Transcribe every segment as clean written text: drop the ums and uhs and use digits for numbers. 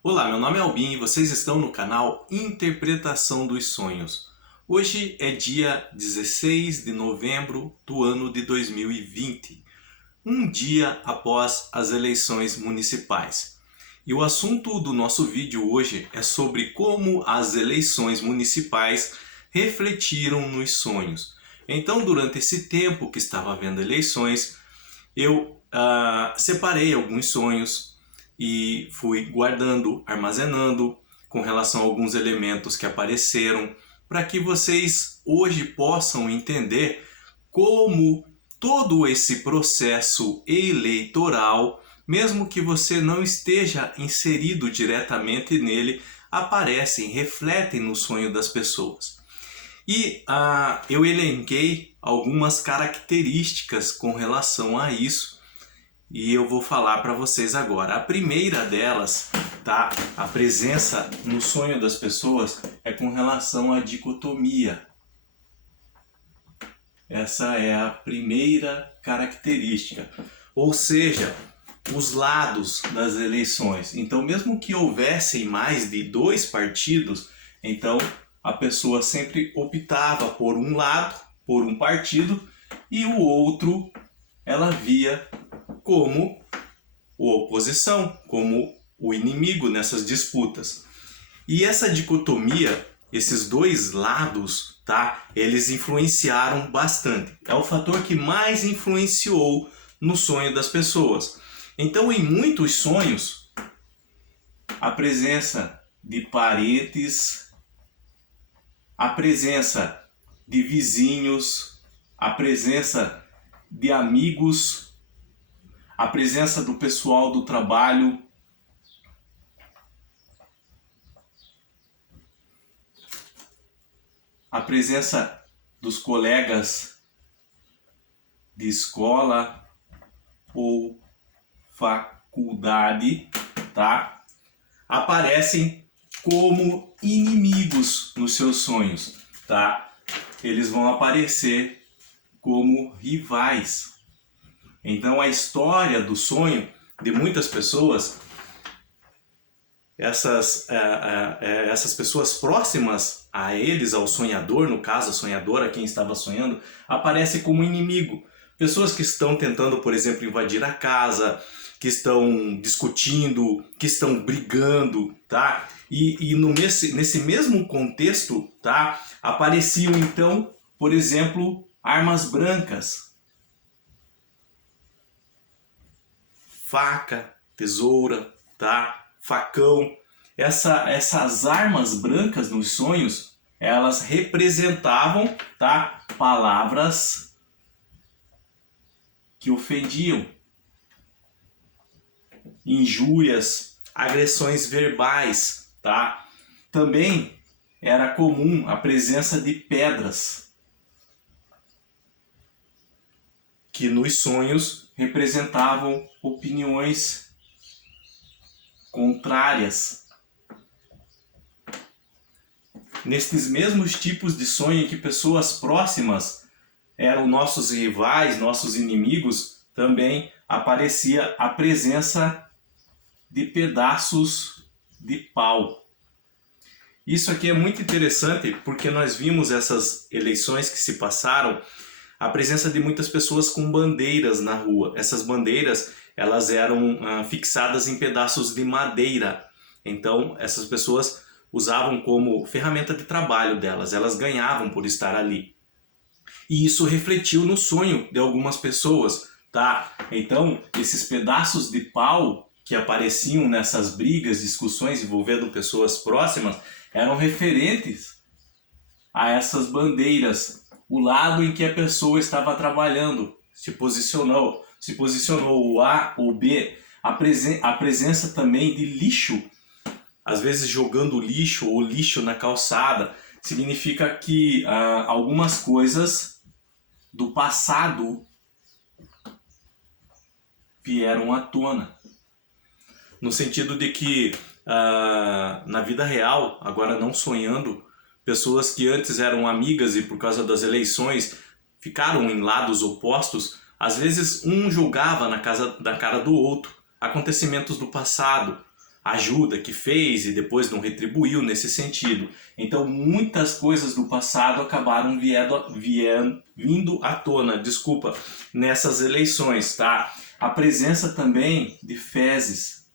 Olá, meu nome é Albin e vocês estão no canal Interpretação dos Sonhos. Hoje é dia 16 de novembro do ano de 2020, um dia após as eleições municipais. E o assunto do nosso vídeo hoje é sobre como as eleições municipais refletiram nos sonhos. Então, durante esse tempo que estava havendo eleições, eu separei alguns sonhos e fui guardando, armazenando com relação a alguns elementos que apareceram, para que vocês hoje possam entender como todo esse processo eleitoral, mesmo que você não esteja inserido diretamente nele, aparecem, refletem no sonho das pessoas. E eu elenquei algumas características com relação a isso e eu vou falar para vocês agora. A primeira delas, tá? A presença no sonho das pessoas é com relação à dicotomia. Essa é a primeira característica. Ou seja, os lados das eleições. Então, mesmo que houvessem mais de dois partidos, então a pessoa sempre optava por um lado, por um partido, e o outro ela via como oposição, como o inimigo nessas disputas. E essa dicotomia, esses dois lados, tá? Eles influenciaram bastante. É o fator que mais influenciou no sonho das pessoas. Então, em muitos sonhos, a presença de parentes, a presença de vizinhos, a presença de amigos, a presença do pessoal do trabalho, a presença dos colegas de escola ou faculdade, tá? Aparecem como inimigos nos seus sonhos, tá? Eles vão aparecer como rivais. Então a história do sonho de muitas pessoas, essas pessoas próximas a eles, ao sonhador, no caso a sonhadora, quem estava sonhando, aparece como inimigo. Pessoas que estão tentando, por exemplo, invadir a casa, que estão discutindo, que estão brigando, tá? E nesse mesmo contexto, tá? Apareciam então, por exemplo, armas brancas, faca, tesoura, tá? Facão. Essas armas brancas nos sonhos, elas representavam, tá? Palavras que ofendiam, injúrias, agressões verbais, tá? Também era comum a presença de pedras, que nos sonhos representavam opiniões contrárias. Nestes mesmos tipos de sonho em que pessoas próximas eram nossos rivais, nossos inimigos, também aparecia a presença de pedaços de pau. Isso aqui é muito interessante porque nós vimos essas eleições que se passaram, a presença de muitas pessoas com bandeiras na rua. Essas bandeiras, elas eram fixadas em pedaços de madeira. Então, essas pessoas usavam como ferramenta de trabalho delas, elas ganhavam por estar ali. E isso refletiu no sonho de algumas pessoas, tá? Então, esses pedaços de pau que apareciam nessas brigas, discussões envolvendo pessoas próximas, eram referentes a essas bandeiras, o lado em que a pessoa estava trabalhando, se posicionou o A ou B, a presença também de lixo, às vezes jogando lixo ou lixo na calçada, significa que algumas coisas do passado vieram à tona. No sentido de que na vida real, agora não sonhando, pessoas que antes eram amigas e por causa das eleições ficaram em lados opostos, às vezes um julgava na cara do outro acontecimentos do passado, ajuda que fez e depois não retribuiu nesse sentido. Então muitas coisas do passado acabaram vindo à tona, nessas eleições, tá? A presença também de fezes,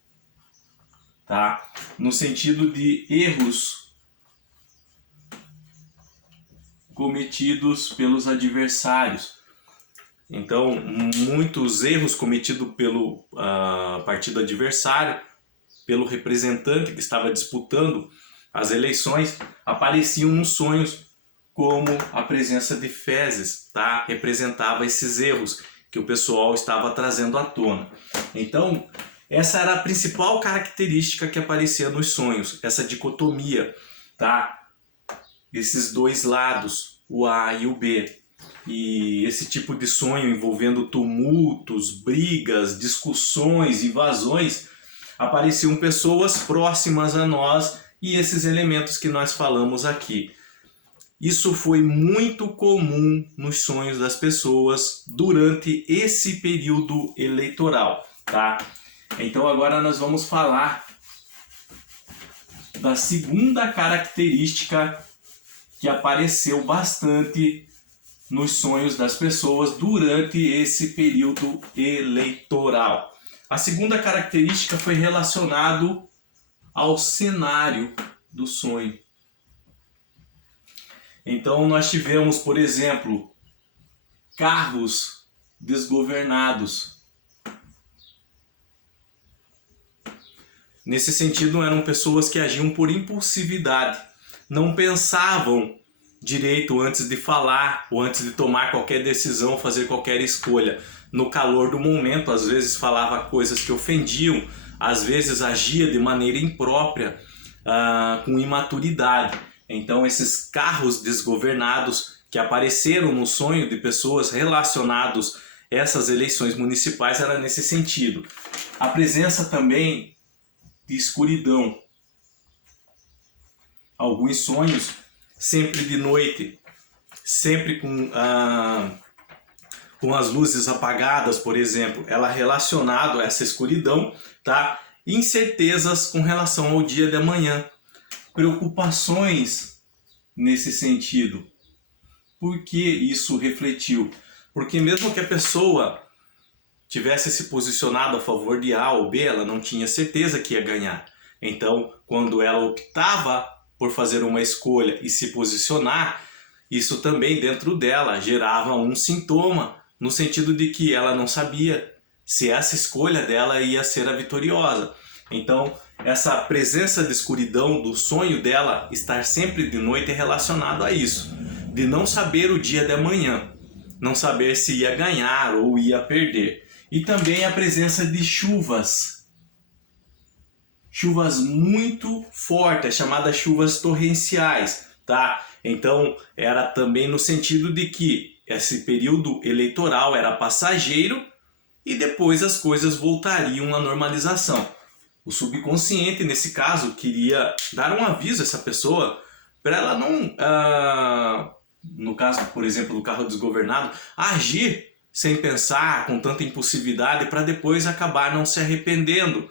tá? No sentido de erros cometidos pelos adversários. Então, muitos erros cometidos pelo partido adversário, pelo representante que estava disputando as eleições, apareciam nos sonhos como a presença de fezes, tá? Representava esses erros que o pessoal estava trazendo à tona. Então, essa era a principal característica que aparecia nos sonhos, essa dicotomia, tá? Esses dois lados, o A e o B. E esse tipo de sonho envolvendo tumultos, brigas, discussões, invasões, apareciam pessoas próximas a nós e esses elementos que nós falamos aqui. Isso foi muito comum nos sonhos das pessoas durante esse período eleitoral, tá? Então agora nós vamos falar da segunda característica que apareceu bastante nos sonhos das pessoas durante esse período eleitoral. A segunda característica foi relacionado ao cenário do sonho. Então nós tivemos, por exemplo, carros desgovernados. Nesse sentido, eram pessoas que agiam por impulsividade, não pensavam direito antes de falar ou antes de tomar qualquer decisão, fazer qualquer escolha. No calor do momento, às vezes falava coisas que ofendiam, às vezes agia de maneira imprópria, com imaturidade. Então esses carros desgovernados que apareceram no sonho de pessoas relacionados a essas eleições municipais era nesse sentido. A presença também de escuridão. Alguns sonhos sempre de noite, sempre com as luzes apagadas, por exemplo, ela relacionado a essa escuridão, tá? Incertezas com relação ao dia de amanhã, preocupações nesse sentido. Por que isso refletiu? Porque mesmo que a pessoa tivesse se posicionado a favor de A ou B, ela não tinha certeza que ia ganhar. Então, quando ela optava por fazer uma escolha e se posicionar, isso também dentro dela gerava um sintoma, no sentido de que ela não sabia se essa escolha dela ia ser a vitoriosa. Então, essa presença de escuridão do sonho dela estar sempre de noite é relacionado a isso, de não saber o dia de amanhã, não saber se ia ganhar ou ia perder. E também a presença de chuvas muito fortes, chamadas chuvas torrenciais, tá? Então, era também no sentido de que esse período eleitoral era passageiro e depois as coisas voltariam à normalização. O subconsciente, nesse caso, queria dar um aviso a essa pessoa para ela não, no caso, por exemplo, do carro desgovernado, agir sem pensar, com tanta impulsividade, para depois acabar não se arrependendo.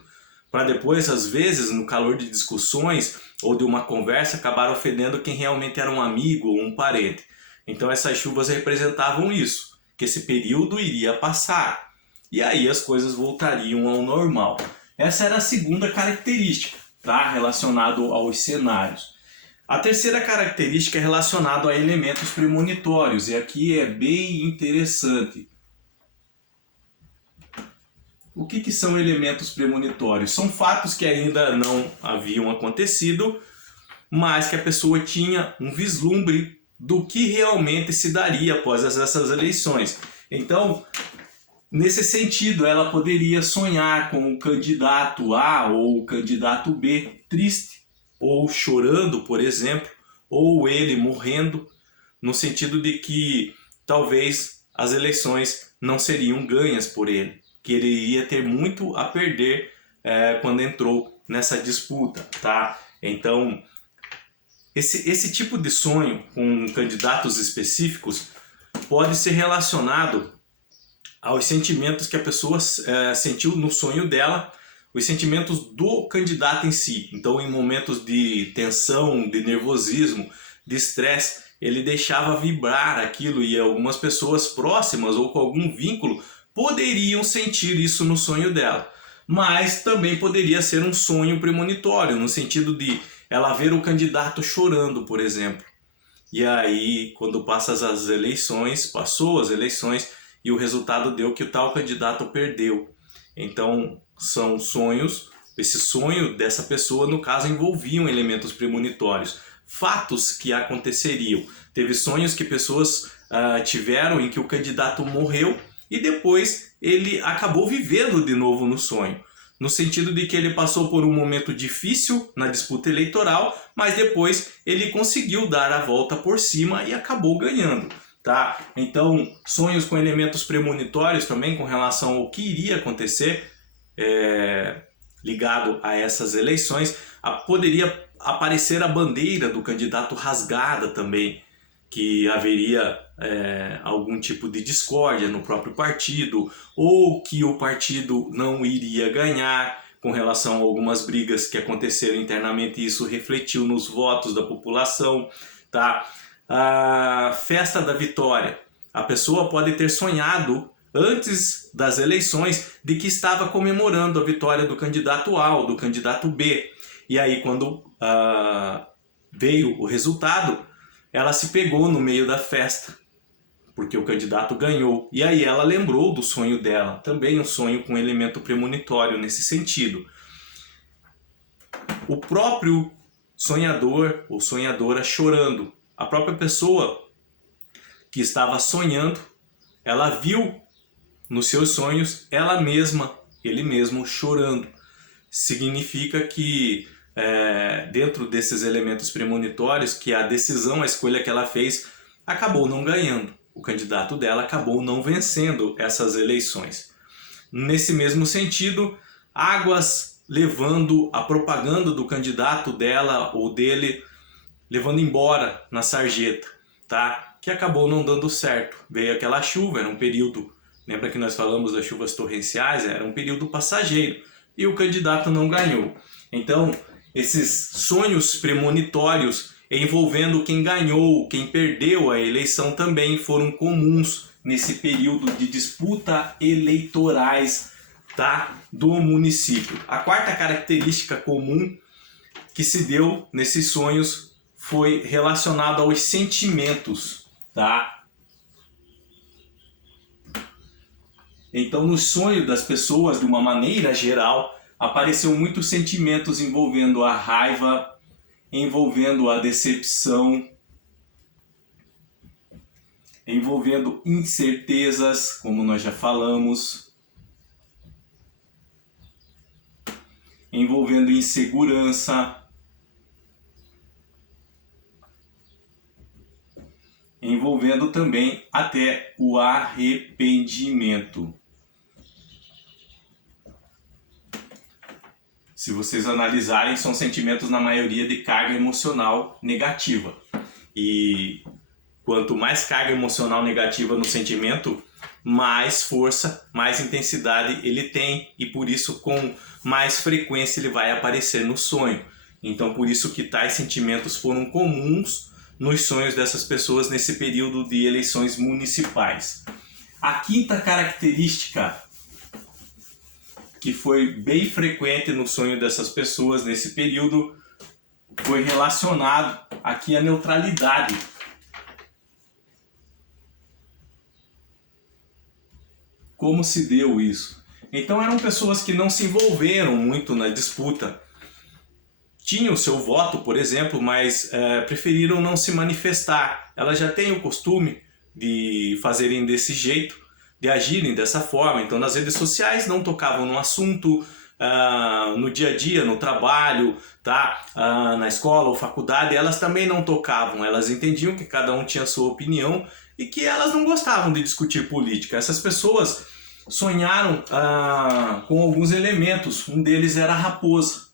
Para depois, às vezes, no calor de discussões ou de uma conversa, acabar ofendendo quem realmente era um amigo ou um parente. Então essas chuvas representavam isso, que esse período iria passar. E aí as coisas voltariam ao normal. Essa era a segunda característica, tá? Relacionado aos cenários. A terceira característica é relacionada a elementos premonitórios, e aqui é bem interessante. O que são elementos premonitórios? São fatos que ainda não haviam acontecido, mas que a pessoa tinha um vislumbre do que realmente se daria após essas eleições. Então, nesse sentido, ela poderia sonhar com o candidato A ou o candidato B triste, ou chorando, por exemplo, ou ele morrendo, no sentido de que talvez as eleições não seriam ganhas por ele, que ele iria ter muito a perder quando entrou nessa disputa, tá? Então, esse tipo de sonho com candidatos específicos pode ser relacionado aos sentimentos que a pessoa sentiu no sonho dela, os sentimentos do candidato em si. Então, em momentos de tensão, de nervosismo, de estresse, ele deixava vibrar aquilo e algumas pessoas próximas ou com algum vínculo poderiam sentir isso no sonho dela. Mas também poderia ser um sonho premonitório, no sentido de ela ver o candidato chorando, por exemplo. E aí, quando passou as eleições e o resultado deu que o tal candidato perdeu. Então, são sonhos, esse sonho dessa pessoa, no caso, envolviam elementos premonitórios, fatos que aconteceriam. Teve sonhos que pessoas tiveram em que o candidato morreu e depois ele acabou vivendo de novo no sonho. No sentido de que ele passou por um momento difícil na disputa eleitoral, mas depois ele conseguiu dar a volta por cima e acabou ganhando. Tá? Então, sonhos com elementos premonitórios também com relação ao que iria acontecer ligado a essas eleições, poderia aparecer a bandeira do candidato rasgada também, que haveria algum tipo de discórdia no próprio partido, ou que o partido não iria ganhar com relação a algumas brigas que aconteceram internamente, e isso refletiu nos votos da população. Tá? A festa da vitória. A pessoa pode ter sonhado antes das eleições de que estava comemorando a vitória do candidato A ou do candidato B. E aí, quando veio o resultado, ela se pegou no meio da festa, porque o candidato ganhou. E aí ela lembrou do sonho dela, também um sonho com elemento premonitório nesse sentido. O próprio sonhador ou sonhadora chorando. A própria pessoa que estava sonhando, ela viu nos seus sonhos ela mesma, ele mesmo chorando. Significa que dentro desses elementos premonitórios, que a decisão, a escolha que ela fez, acabou não ganhando. O candidato dela acabou não vencendo essas eleições. Nesse mesmo sentido, águas levando a propaganda do candidato dela ou dele, levando embora na sarjeta, tá? Que acabou não dando certo. Veio aquela chuva, era um período, lembra que nós falamos das chuvas torrenciais? Era um período passageiro e o candidato não ganhou. Então, esses sonhos premonitórios envolvendo quem ganhou, quem perdeu a eleição também foram comuns nesse período de disputa eleitorais, tá, do município. A quarta característica comum que se deu nesses sonhos foi relacionada aos sentimentos, tá? Então, no sonho das pessoas, de uma maneira geral, apareceu muitos sentimentos envolvendo a raiva, envolvendo a decepção, envolvendo incertezas, como nós já falamos, envolvendo insegurança, envolvendo também até o arrependimento. Se vocês analisarem, são sentimentos na maioria de carga emocional negativa. E quanto mais carga emocional negativa no sentimento, mais força, mais intensidade ele tem e por isso com mais frequência ele vai aparecer no sonho. Então por isso que tais sentimentos foram comuns nos sonhos dessas pessoas nesse período de eleições municipais. A quinta característica que foi bem frequente no sonho dessas pessoas nesse período foi relacionado aqui à neutralidade. Como se deu isso? Então eram pessoas que não se envolveram muito na disputa. Tinham o seu voto, por exemplo, mas preferiram não se manifestar. Elas já têm o costume de fazerem desse jeito, de agirem dessa forma. Então nas redes sociais não tocavam no assunto, no dia a dia, no trabalho, tá? Na escola ou faculdade, elas também não tocavam. Elas entendiam que cada um tinha a sua opinião e que elas não gostavam de discutir política. Essas pessoas sonharam com alguns elementos. Um deles era a raposa.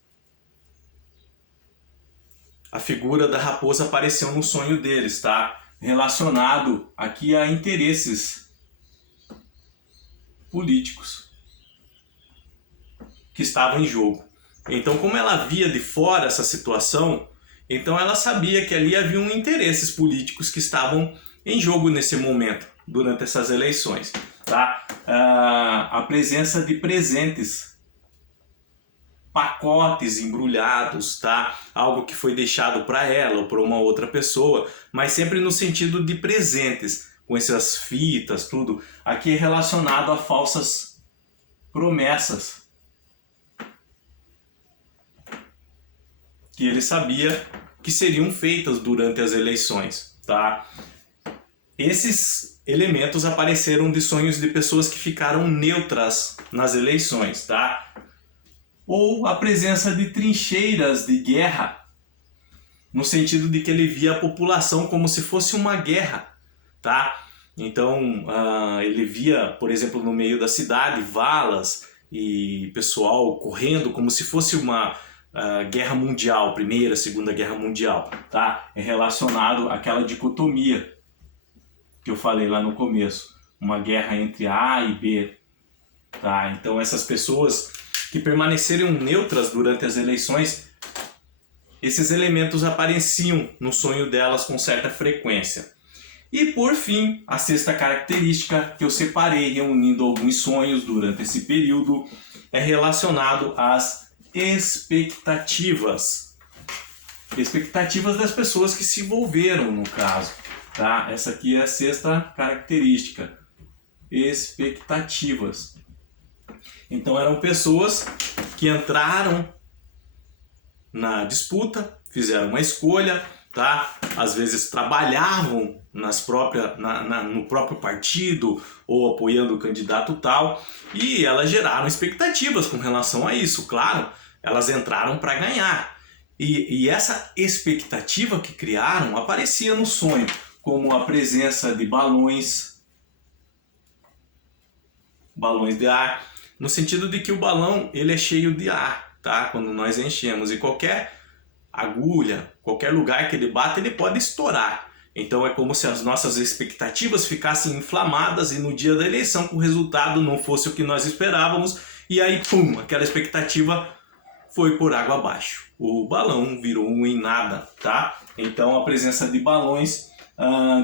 A figura da raposa apareceu no sonho deles, tá? Relacionado aqui a interesses políticos. que estavam em jogo. Então, como ela via de fora essa situação, então ela sabia que ali haviam interesses políticos que estavam em jogo nesse momento, durante essas eleições. Tá? A presença de presentes, pacotes embrulhados, tá? Algo que foi deixado para ela ou para uma outra pessoa, mas sempre no sentido de presentes, com essas fitas, tudo. Aqui é relacionado a falsas promessas que ele sabia que seriam feitas durante as eleições, tá? Esses elementos apareceram de sonhos de pessoas que ficaram neutras nas eleições, tá? Ou a presença de trincheiras de guerra, no sentido de que ele via a população como se fosse uma guerra, tá? Então, ele via, por exemplo, no meio da cidade, valas e pessoal correndo como se fosse uma guerra mundial, Primeira, Segunda Guerra Mundial, tá? É relacionado àquela dicotomia que eu falei lá no começo, uma guerra entre A e B, tá? Então essas pessoas que permaneceram neutras durante as eleições, esses elementos apareciam no sonho delas com certa frequência. E por fim, a sexta característica que eu separei reunindo alguns sonhos durante esse período é relacionado às expectativas. Expectativas das pessoas que se envolveram no caso. Tá? Essa aqui é a sexta característica. Expectativas. Então eram pessoas que entraram na disputa, fizeram uma escolha, tá? Às vezes trabalhavam no próprio partido ou apoiando o candidato tal, e elas geraram expectativas com relação a isso. Claro, elas entraram para ganhar. E essa expectativa que criaram aparecia no sonho, como a presença de balões de ar, no sentido de que o balão ele é cheio de ar, tá? Quando nós enchemos, e qualquer agulha, qualquer lugar que ele bata, ele pode estourar. Então é como se as nossas expectativas ficassem inflamadas e no dia da eleição o resultado não fosse o que nós esperávamos, e aí pum, aquela expectativa foi por água abaixo. O balão virou um em nada, tá? Então a presença de balões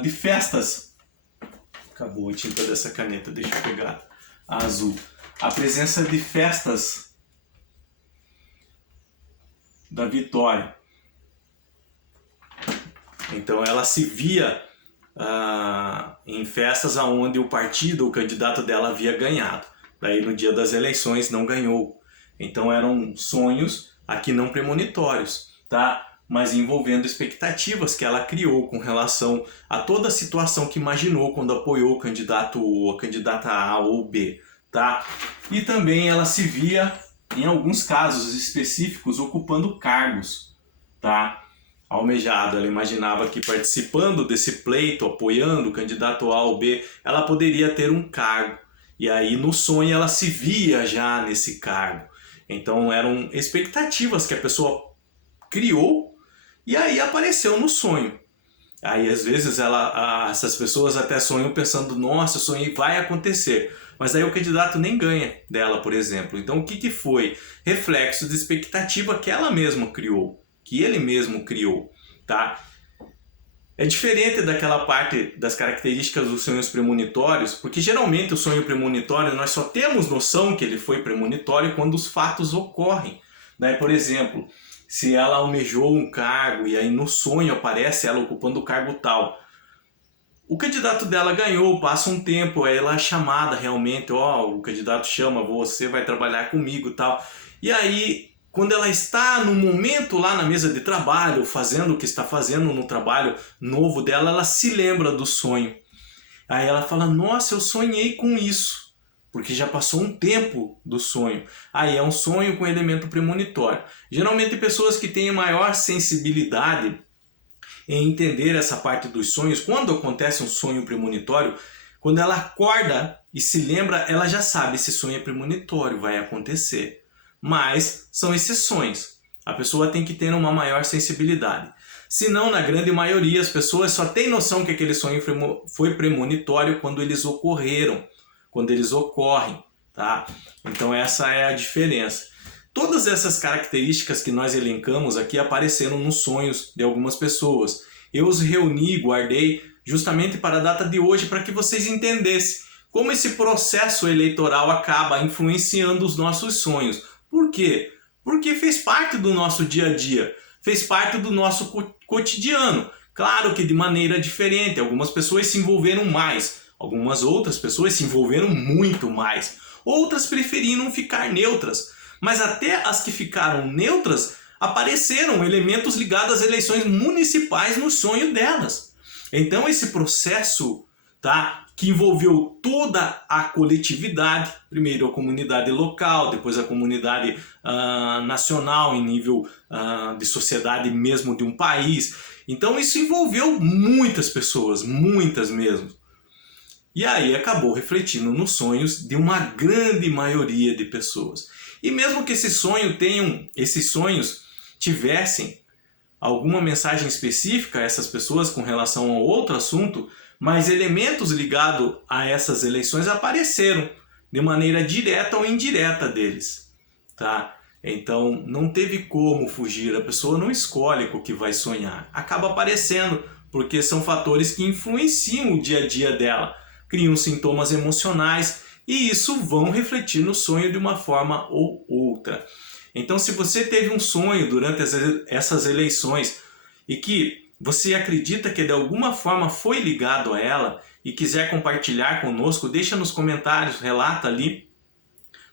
de festas. Acabou a tinta dessa caneta, deixa eu pegar a azul. A presença de festas da vitória. Então ela se via em festas onde o partido, o candidato dela havia ganhado. Daí no dia das eleições não ganhou. Então eram sonhos aqui não premonitórios, tá? Mas envolvendo expectativas que ela criou com relação a toda a situação que imaginou quando apoiou o candidato ou a candidata A ou B, tá? E também ela se via, em alguns casos específicos, ocupando cargos, tá? Almejado, ela imaginava que participando desse pleito, apoiando o candidato A ou B, ela poderia ter um cargo. E aí no sonho ela se via já nesse cargo. Então eram expectativas que a pessoa criou e aí apareceu no sonho. Aí às vezes essas pessoas até sonham pensando, nossa, eu sonhei, vai acontecer. Mas aí o candidato nem ganha dela, por exemplo. Então o que foi? Reflexo de expectativa que ela mesma criou, que ele mesmo criou, tá? É diferente daquela parte das características dos sonhos premonitórios, porque geralmente o sonho premonitório nós só temos noção que ele foi premonitório quando os fatos ocorrem. Daí, por exemplo, se ela almejou um cargo e aí no sonho aparece ela ocupando o cargo tal, o candidato dela ganhou, passa um tempo, ela é chamada realmente, o candidato chama, você vai trabalhar comigo e tal. E aí, quando ela está no momento lá na mesa de trabalho, fazendo o que está fazendo no trabalho novo dela, ela se lembra do sonho. Aí ela fala, nossa, eu sonhei com isso, porque já passou um tempo do sonho. Aí é um sonho com elemento premonitório. Geralmente pessoas que têm maior sensibilidade em entender essa parte dos sonhos, quando acontece um sonho premonitório, quando ela acorda e se lembra, ela já sabe, esse sonho é premonitório, vai acontecer. Mas são exceções. A pessoa tem que ter uma maior sensibilidade. Se não, na grande maioria, as pessoas só têm noção que aquele sonho foi premonitório quando eles ocorreram, quando eles ocorrem, tá? Então essa é a diferença. Todas essas características que nós elencamos aqui apareceram nos sonhos de algumas pessoas. Eu os reuni, guardei justamente para a data de hoje para que vocês entendessem como esse processo eleitoral acaba influenciando os nossos sonhos. Por quê? Porque fez parte do nosso dia a dia, fez parte do nosso cotidiano. Claro que de maneira diferente, algumas pessoas se envolveram mais, algumas outras pessoas se envolveram muito mais, outras preferiram ficar neutras, mas até as que ficaram neutras apareceram elementos ligados às eleições municipais no sonho delas. Então esse processo, tá, que envolveu toda a coletividade, primeiro a comunidade local, depois a comunidade nacional em nível de sociedade mesmo de um país. Então isso envolveu muitas pessoas, muitas mesmo. E aí acabou refletindo nos sonhos de uma grande maioria de pessoas. E mesmo que esses sonhos tivessem alguma mensagem específica a essas pessoas com relação a outro assunto, mas elementos ligados a essas eleições apareceram de maneira direta ou indireta deles, tá? Então não teve como fugir, a pessoa não escolhe com o que vai sonhar, acaba aparecendo porque são fatores que influenciam o dia a dia dela, criam sintomas emocionais e isso vão refletir no sonho de uma forma ou outra. Então se você teve um sonho durante essas eleições e que você acredita que de alguma forma foi ligado a ela e quiser compartilhar conosco, deixa nos comentários, relata ali.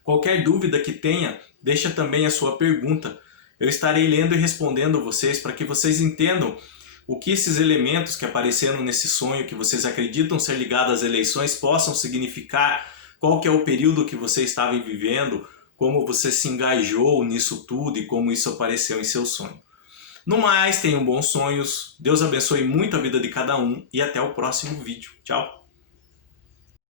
Qualquer dúvida que tenha, deixa também a sua pergunta. Eu estarei lendo e respondendo vocês para que vocês entendam o que esses elementos que apareceram nesse sonho, que vocês acreditam ser ligados às eleições, possam significar, qual que é o período que você estava vivendo, como você se engajou nisso tudo e como isso apareceu em seu sonho. No mais, tenham bons sonhos, Deus abençoe muito a vida de cada um e até o próximo vídeo. Tchau!